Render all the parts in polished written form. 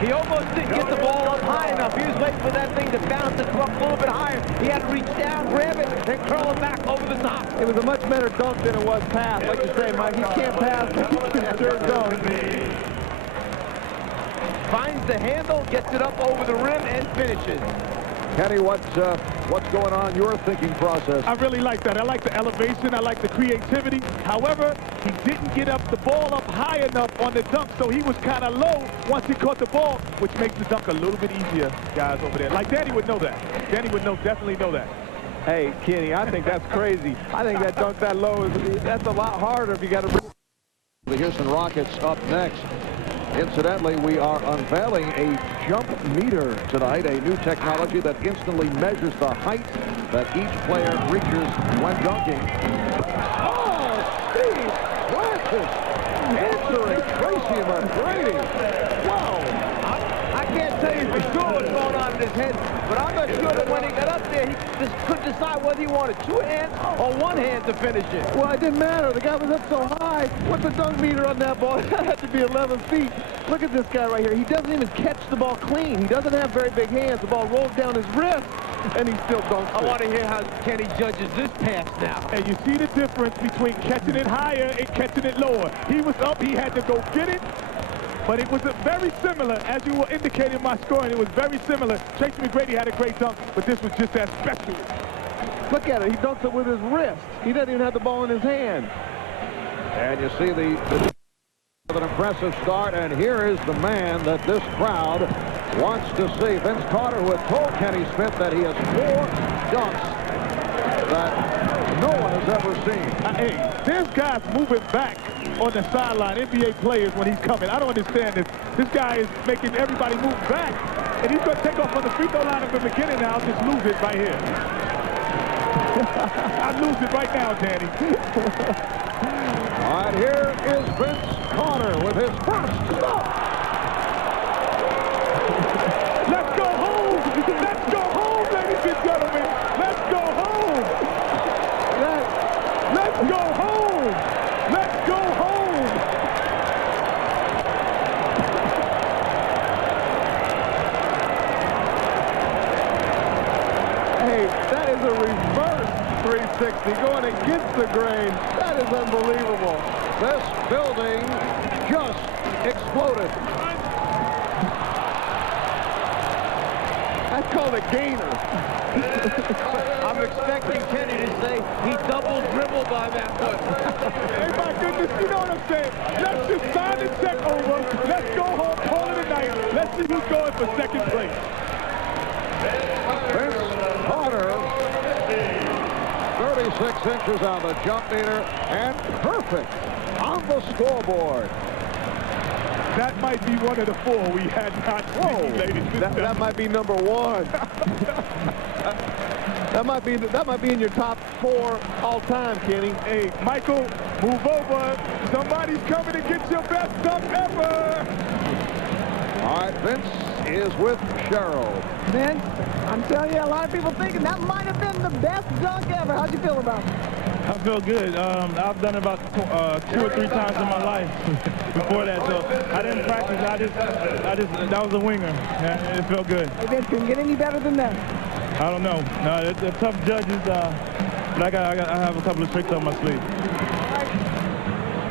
He almost didn't get the ball up high enough. He was waiting for that thing to bounce and come up a little bit higher. He had to reach down, grab it, and curl it back over the top. It was a much better dunk than it was pass. Like you say, Mike, he can't pass, but he can sure dunk. Finds the handle, gets it up over the rim, and finishes. Kenny, what's going on your thinking process? I really like that. I like the elevation. I like the creativity. However, he didn't get the ball up high enough on the dunk, so he was kind of low once he caught the ball, which makes the dunk a little bit easier, guys, over there. Like Danny would know that. Danny would definitely know that. Hey, Kenny, I think that's crazy. I think that dunk that low, that's a lot harder if you got to... The Houston Rockets up next. Incidentally, we are unveiling a jump meter tonight, a new technology that instantly measures the height that each player reaches when dunking. Oh, Steve Francis answering Tracy McGrady. Wow. I can't tell you for sure what's going on in his head, but I'm not sure that when he got up there, he just couldn't decide whether he wanted two hands or one hand to finish it. Well, it didn't matter. The guy was up so high. What's the dunk meter on that ball? It had to be 11 feet. Look at this guy right here. He doesn't even catch the ball clean. He doesn't have very big hands. The ball rolls down his wrist, and he still dunks I it. want to hear how Kenny judges this pass now. And you see the difference between catching it higher and catching it lower. He was up. He had to go get it. But it was very similar, as you were indicating in my scoring, it was very similar. Tracy McGrady had a great dunk, but this was just as special. Look at it. He dunks it with his wrist. He doesn't even have the ball in his hand. And you see with an impressive start, and here is the man that this crowd wants to see. Vince Carter, who had told Kenny Smith that he has 4 dunks that no one has ever seen. Hey, there's guys moving back on the sideline, NBA players, when he's coming. I don't understand this. This guy is making everybody move back, and he's going to take off on the free throw line at the beginning now. I'll just lose it right here. I'll lose it right now, Danny. All right, here is Vince Carter with his first stop. Let's go home. Let's go home, ladies and gentlemen. Let's go home. Let's go home. Let's go home. Hey, that is a reverse 360 going against the grain. That is unbelievable. This building just exploded. That's called a gainer. I'm expecting Kenny to say he double dribbled on that one. Hey, my goodness, you know what I'm saying? Let's just sign the check over. Let's go home, call it a night. Let's see who's going for second place. Vince Carter, 36 inches on the jump meter, and perfect on the scoreboard. That might be one of the 4 we had not seen, ladies and gentlemen. That might be number 1. that might be in your top 4 all time, Kenny. Hey, Michael, move over. Somebody's coming to get your best dunk ever. All right, Vince is with Cheryl. Vince, I'm telling you, a lot of people thinking that might have been the best dunk ever. How'd you feel about it? I feel good. I've done it about 2 or 3 times in my life before that, so I didn't practice. I just that was a winger. Yeah, it felt good. Hey, Vince, couldn't get any better than that. I don't know. No, they're tough judges, but I have a couple of tricks on my sleeve. All right.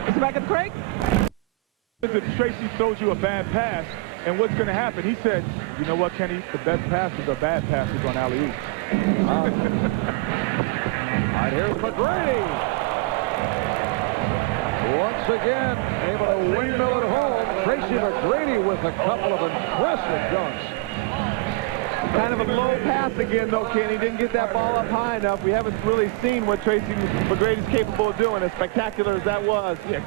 Is it back at the crate? Tracy throws you a bad pass, and what's going to happen? He said, you know what, Kenny? The best passes are bad passes on alley-oops. All right, here's McGrady. Once again, able to windmill it home. Tracy McGrady with a couple of impressive dunks. Kind of a low pass again, though, Kenny. Didn't get that ball up high enough. We haven't really seen what Tracy McGrady's capable of doing, as spectacular as that was. Yes,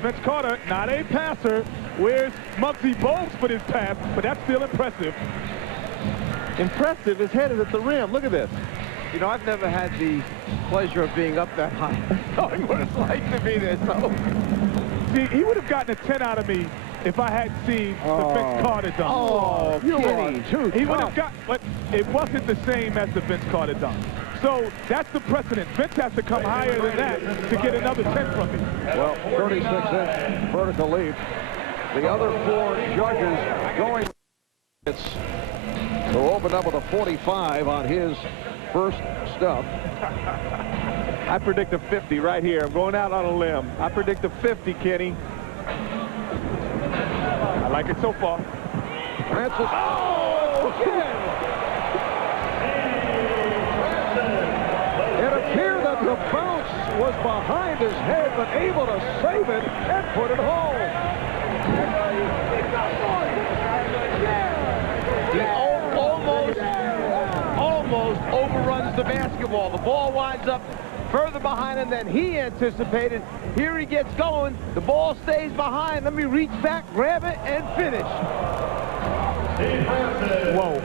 Vince Carter, not a passer. Where's Muggsy Bogues for this pass, but that's still impressive. Impressive. His head is at the rim. Look at this. You know, I've never had the pleasure of being up that high, knowing what it's like to be there. So, see, he would have gotten a 10 out of me if I hadn't seen the Vince Carter dunk. Oh, Kenny. He would have got, but it wasn't the same as the Vince Carter dunk. So that's the precedent. Vince has to come higher than that to get another 10 from me. Well, 36-inch vertical leap. The other 4 judges going Who opened up with a 45 on his first stub. I predict a 50 right here. I'm going out on a limb. I predict a 50, Kenny. I like it so far. Francis. Oh, again! It appeared that the bounce was behind his head, but able to save it and put it home. He almost overruns the basketball. The ball winds up further behind him than he anticipated. Here he gets going. The ball stays behind. Let me reach back, grab it, and finish. Whoa.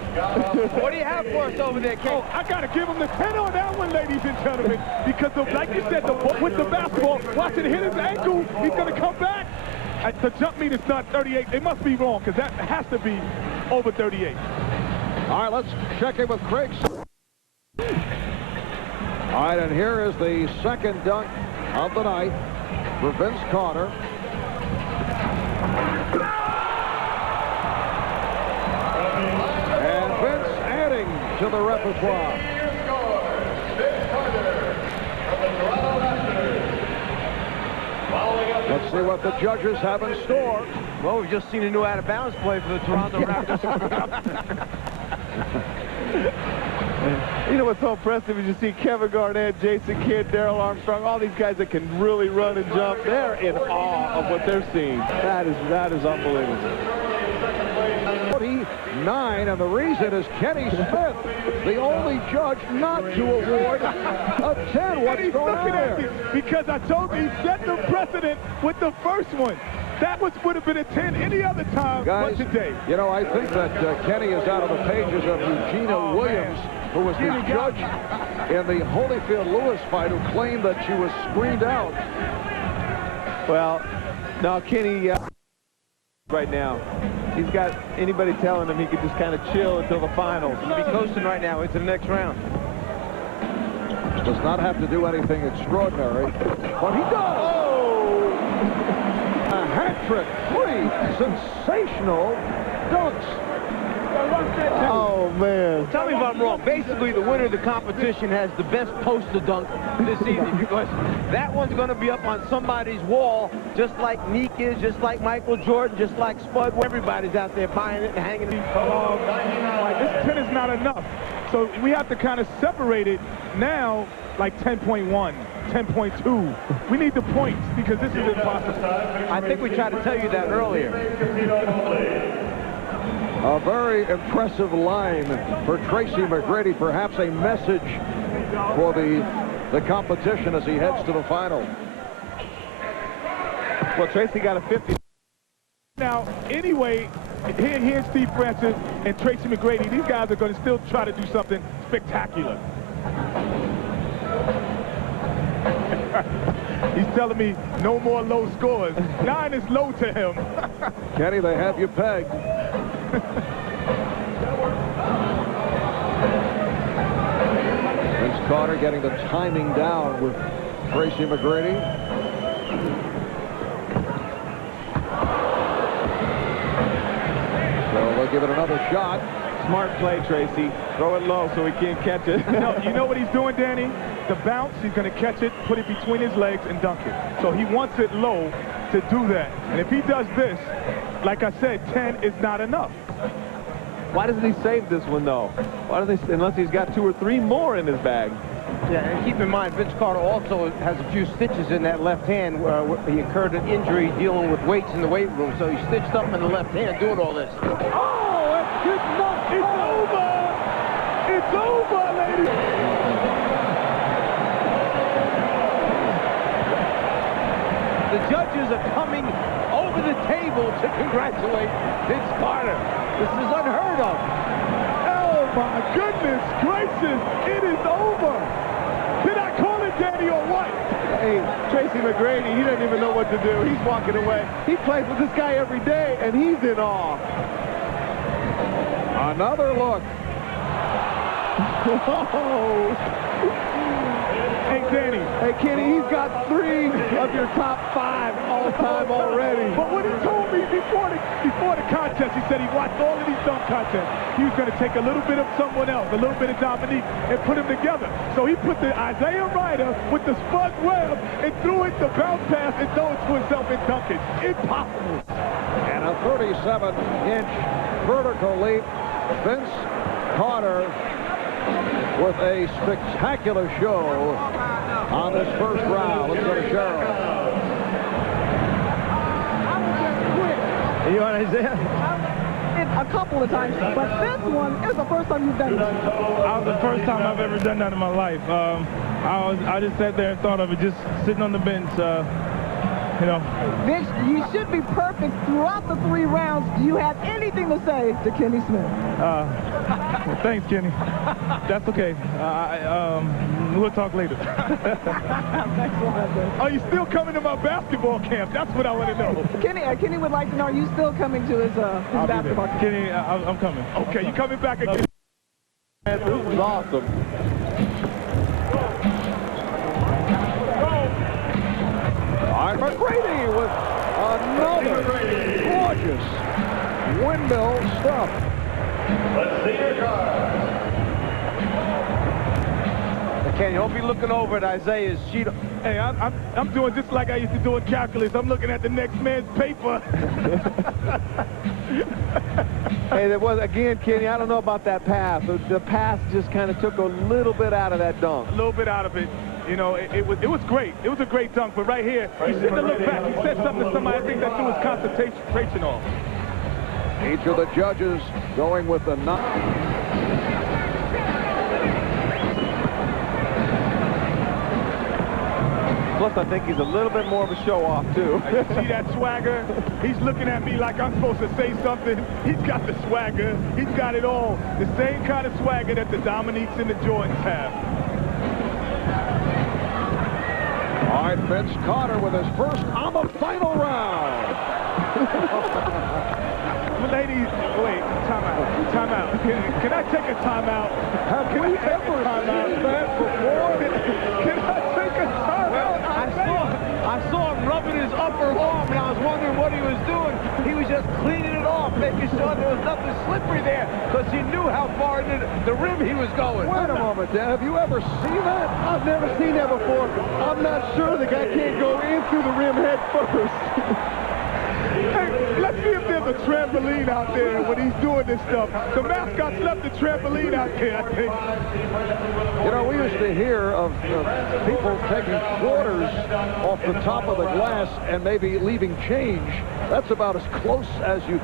What do you have for us over there, Ken? Oh, I got to give him the 10 on that one, ladies and gentlemen, because like you said, with the basketball, watch it hit his ankle. He's going to come back. The jump meter's not 38. They must be wrong, because that has to be over 38. All right, let's check in with Craig. All right, and here is the second dunk of the night for Vince Carter. And Vince adding to the repertoire. Let's see what the judges have in store. Well, we've just seen a new out-of-bounds play for the Toronto Raptors. You know what's so impressive is you see Kevin Garnett, Jason Kidd, Darrell Armstrong, all these guys that can really run and jump. They're in awe of what they're seeing. That is unbelievable. 49, and the reason is Kenny Smith, the only judge not to award a 10. What's going on there? Because I told you he set the precedent with the first one. That would have been a 10 any other time but today. You know, I think that Kenny is out of the pages of Eugenia Williams, who was the judge in the Holyfield-Lewis fight, who claimed that she was screened out. Well, no, Kenny, right now, he's got anybody telling him he could just kind of chill until the finals. He'll be coasting right now into the next round. Does not have to do anything extraordinary, but he does. Oh! A hat trick, 3 sensational dunks. Oh, man. Tell me if I'm wrong. Basically, the winner of the competition has the best poster dunk this evening, because that one's going to be up on somebody's wall, just like Neek is, just like Michael Jordan, just like Spud. Everybody's out there buying it and hanging it. This 10 is not enough. So we have to kind of separate it now, like 10.1, 10.2. We need the points, because this is impossible. I think we tried to tell you that earlier. A very impressive line for Tracy McGrady, perhaps a message for the competition as he heads to the final. Well, Tracy got a 50. Now, anyway, here's Steve Francis and Tracy McGrady. These guys are going to still try to do something spectacular. He's telling me no more low scores. 9 is low to him. Kenny, they have you pegged. Vince Carter getting the timing down with Tracy McGrady. So they'll give it another shot. Smart play, Tracy. Throw it low so he can't catch it. No, you know what he's doing, Danny? The bounce, he's going to catch it, put it between his legs, and dunk it. So he wants it low to do that. And if he does this, like I said, 10 is not enough. Why doesn't he save this one, though? Why do they, unless he's got 2 or 3 more in his bag? Yeah, and keep in mind, Vince Carter also has a few stitches in that left hand where he incurred an injury dealing with weights in the weight room. So he stitched up in the left hand doing all this. Oh, that's good enough. It's over. It's over, ladies. The judges are coming over the table to congratulate Vince Carter. This is unheard of. Oh, my goodness gracious. It is over. Did I call it, Danny, or what? Hey, Tracy McGrady, he doesn't even know what to do. He's walking away. He plays with this guy every day, and he's in awe. Another look. Whoa. Hey, Danny. Hey, Kenny, he's got 3 of your top 5 all-time already. But what he told me before the contest, he said he watched all of these dunk contests. He was going to take a little bit of someone else, a little bit of Dominique, and put them together. So he put the Isaiah Ryder with the Spud Webb and threw it the bounce pass and throw it to himself and dunk it. Impossible. And a 37-inch vertical leap. Vince Carter with a spectacular show on this first round. Let's go to Cheryl. You want Isaiah? A couple of times, but this one, it was the first time you've done it. That was the first time I've ever done that in my life. I just sat there and thought of it, just sitting on the bench. You know. Vince, you should be perfect throughout the 3 rounds. Do you have anything to say to Kenny Smith? Well, thanks, Kenny. That's okay. We'll talk later. Are you still coming to my basketball camp? That's what I want to know. Kenny would like to know, are you still coming to his basketball camp? Kenny, I'm coming. Okay, you coming back again? This was awesome. All right, McGrady with another gorgeous windmill stuff. Let's see your card. Kenny, don't be looking over at Isaiah's sheet. Hey, I'm doing just like I used to do in calculus. I'm looking at the next man's paper. Hey, there was, again, Kenny, I don't know about that pass. The pass just kind of took a little bit out of that dunk. A little bit out of it. You know, it was great. It was a great dunk, but right here, you shouldn't have looked back. He said something to somebody, I think that threw his concentration off. Each of the judges going with the 9. Plus, I think he's a little bit more of a show-off, too. See that swagger? He's looking at me like I'm supposed to say something. He's got the swagger. He's got it all. The same kind of swagger that the Dominiques and the Jordans have. All right, Vince Carter with his first on the final round. Ladies, wait, timeout. Can I take a timeout? Have we ever seen that before? Can I take a timeout? I saw him rubbing his upper arm, and I was wondering what he was doing. He was just cleaning it off, making sure there was nothing slippery there, because he knew how far into the rim he was going. Wait a moment, Dan. Have you ever seen that? I've never seen that before. I'm not sure the guy can't go into the rim head first. Hey, let's see if there's a trampoline out there when he's doing this stuff. The mascots left the trampoline out there, I think. You know, we used to hear of people taking quarters off the top of the glass and maybe leaving change. That's about as close as you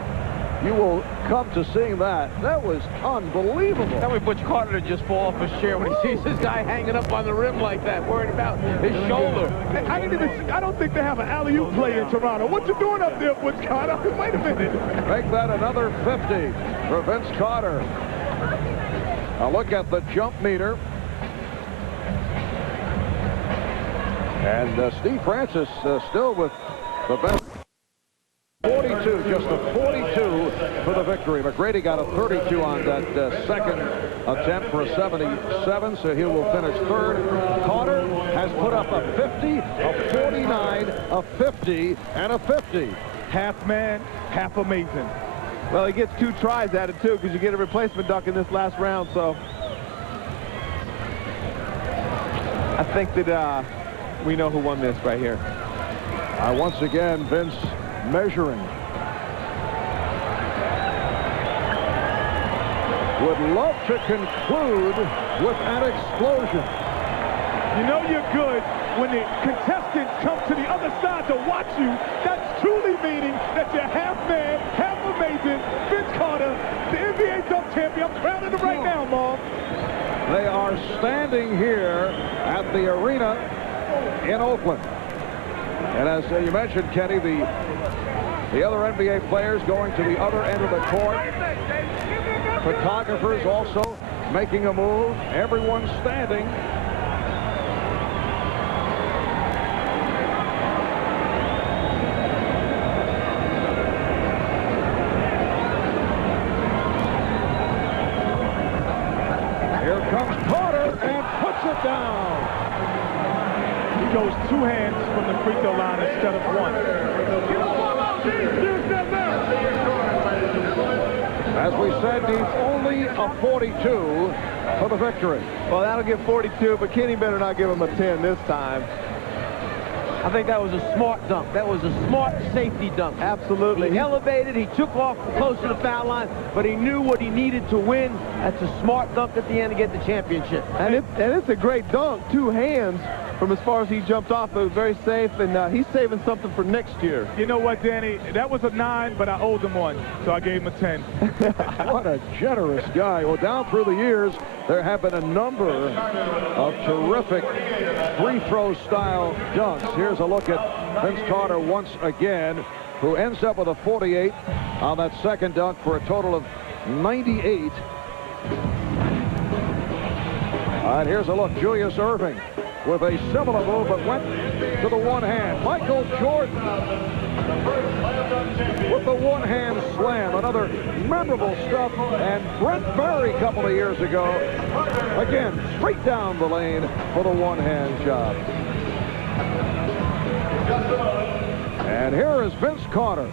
will come to seeing that. That was unbelievable. Tell me Butch Carter to just fall off his chair when he sees this guy hanging up on the rim like that, worried about his shoulder. Hey, I don't think they have an alley-oop play in Toronto. What you doing up there, Butch Carter? Wait a minute. Make that another 50 for Vince Carter. A look at the jump meter. And Steve Francis still with the best. 42, just a 42 for the victory. McGrady got a 32 on that second attempt for a 77, so he will finish third. Carter has put up a 50, a 49, a 50, and a 50. Half man, half amazing. Well, he gets 2 tries at it, too, because you get a replacement dunk in this last round, so I think that we know who won this right here. Once again, Vince measuring. Would love to conclude with an explosion. You know you're good when the contestants come to the other side to watch you. That's truly meaning that you're half man, half amazing. Vince Carter, the NBA dunk champion. I'm crowning him right now, Mom. They are standing here at the arena in Oakland. And as you mentioned, Kenny, the other NBA players going to the other end of the court. Photographers also making a move. Everyone standing. Here comes Carter and puts it it down. He goes 2 hands from the free throw line instead of 1. As we said, needs only a 42 for the victory. Well, that'll give 42, but Kenny better not give him a 10 this time. I think that was a smart dunk. That was a smart safety dunk. Absolutely. He elevated, he took off close to the foul line, but he knew what he needed to win. That's a smart dunk at the end to get the championship. And it's a great dunk. 2 hands from as far as he jumped off. It was very safe, and he's saving something for next year. You know what, Danny? That was a 9, but I owed him 1, so I gave him a 10. What a generous guy. Well, down through the years, there have been a number of terrific free throw style dunks. Here's a look at Vince Carter once again, who ends up with a 48 on that second dunk for a total of 98. All right, here's a look. Julius Erving with a similar move, but went to the one hand. Michael Jordan with the one-hand slam. Another memorable stuff. And Brent Barry a couple of years ago, again, straight down the lane for the one-hand job. And here is Vince Carter,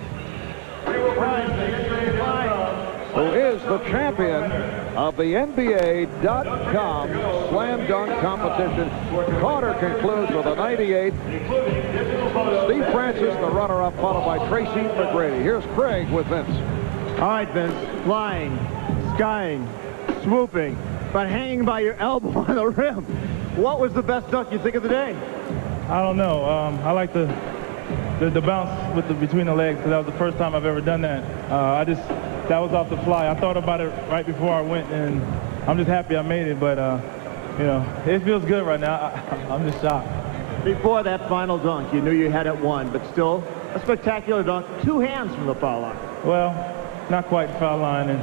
who is the champion of the NBA.com slam dunk competition. Carter concludes with a 98. Steve Francis, the runner-up, followed by Tracy McGrady. Here's Craig with Vince. All right, Vince. Flying, skying, swooping, but hanging by your elbow on the rim. What was the best dunk you think of the day? I don't know. I like the bounce with between the legs, because that was the first time I've ever done that. That was off the fly. I thought about it right before I went, and I'm just happy I made it. But you know, it feels good right now. I'm just shocked. Before that final dunk, you knew you had it won, but still a spectacular dunk. 2 hands from the foul line. Well, not quite foul line, and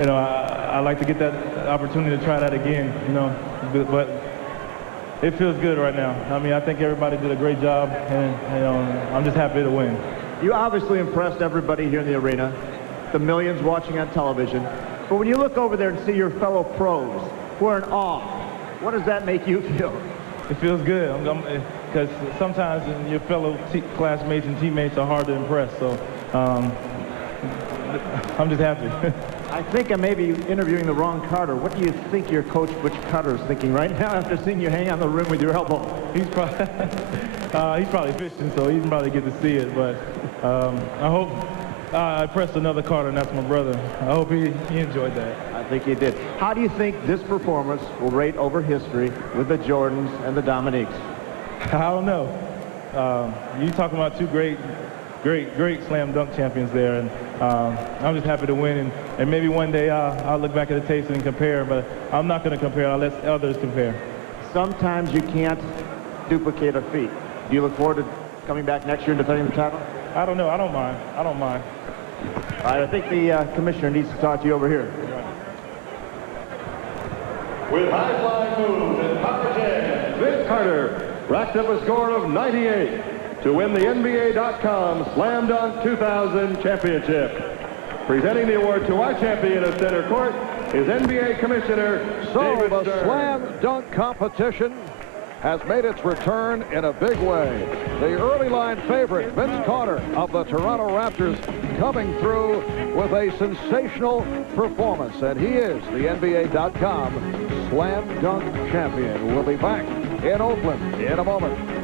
you know, I like to get that opportunity to try that again. You know, but it feels good right now. I mean, I think everybody did a great job, and you know, I'm just happy to win. You obviously impressed everybody here in the arena, the millions watching on television. But when you look over there and see your fellow pros who are in awe, what does that make you feel? It feels good, because sometimes your fellow classmates and teammates are hard to impress. So I'm just happy. I think I may be interviewing the wrong Carter. What do you think your coach, Butch Carter, is thinking right now after seeing you hang on the rim with your elbow? He's probably fishing, so he didn't probably get to see it. But I hope I pressed another Carter, and that's my brother. I hope he enjoyed that. I think he did. How do you think this performance will rate over history with the Jordans and the Dominiques? I don't know. You talking about 2 great slam dunk champions there, and I'm just happy to win, and maybe one day I'll look back at the tapes and compare, but I'm not going to compare. I'll let others compare. Sometimes you can't duplicate a feat. Do you look forward to coming back next year and defending the title? I don't know. I don't mind. All right, I think the commissioner needs to talk to you over here. With high-flying moves and power jam, Vince Carter racked up a score of 98 to win the NBA.com Slam Dunk 2000 Championship. Presenting the award to our champion of center court is NBA Commissioner David the Stern. slam dunk competition has made its return in a big way. The early line favorite, Vince Carter of the Toronto Raptors, coming through with a sensational performance, and he is the NBA.com Slam Dunk Champion. We'll be back in Oakland in a moment.